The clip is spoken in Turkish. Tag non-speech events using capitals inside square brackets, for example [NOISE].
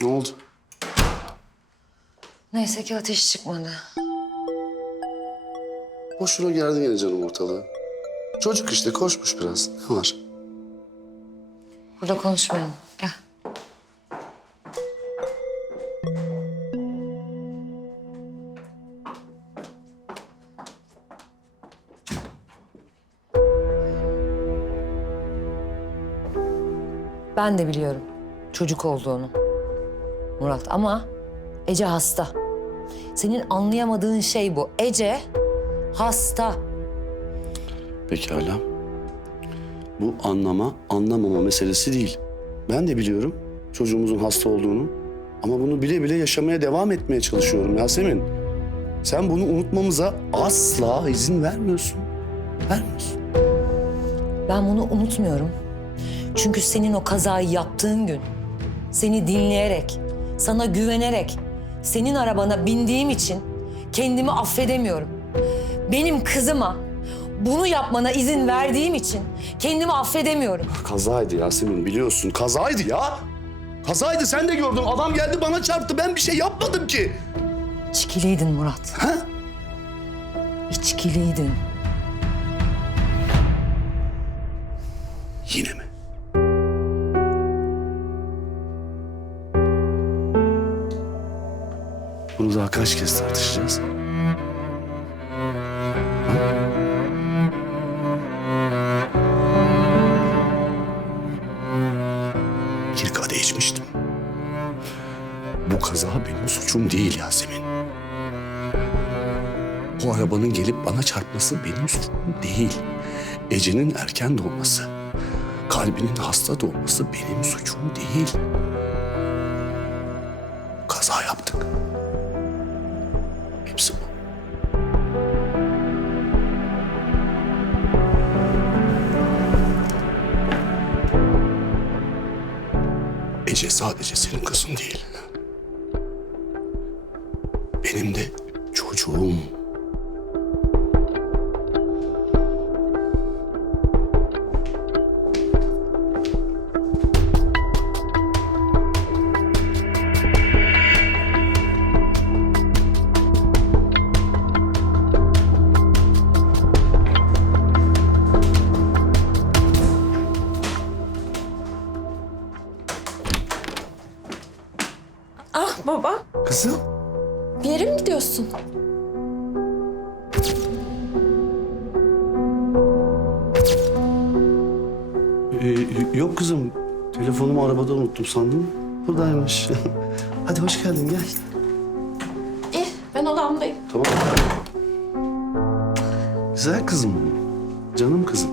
Ne oldu? Neyse ki ateş çıkmadı. Boşuna gerdin yine canım ortalığı. Çocuk işte koşmuş biraz. Ne var? Burada konuşmayalım. Gel. Ben de biliyorum çocuk olduğunu. Murat ama Ece hasta. Senin anlayamadığın şey bu. Ece hasta. Pekala. Bu anlama, anlamama meselesi değil. Ben de biliyorum çocuğumuzun hasta olduğunu. Ama bunu bile bile yaşamaya devam etmeye çalışıyorum Yasemin. Sen bunu unutmamıza asla izin vermiyorsun. Vermiyorsun. Ben bunu unutmuyorum. Çünkü senin o kazayı yaptığın gün seni dinleyerek, sana güvenerek, senin arabana bindiğim için kendimi affedemiyorum. Benim kızıma bunu yapmana izin verdiğim için kendimi affedemiyorum. Kazaydı Yasemin biliyorsun. Kazaydı ya. Kazaydı sen de gördün. Adam geldi bana çarptı. Ben bir şey yapmadım ki. İçkiliydin Murat. Ha? İçkiliydin. Yine mi? Bunu daha kaç kez tartışacağız? Bir kadeh içmiştim. Bu kaza benim suçum değil Yasemin. O arabanın gelip bana çarpması benim suçum değil. Ece'nin erken doğması, kalbinin hasta doğması benim suçum değil. Kaza yaptık. Ece sadece senin kızın değil. Benim de çocuğum. Baba, Kızım. bir yere mi gidiyorsun? Ee, yok kızım. Telefonumu arabada unuttum sandım. Buradaymış. [LAUGHS] Hadi hoş geldin gel. İyi, ben odamdayım. Tamam. Güzel kızım. Canım kızım.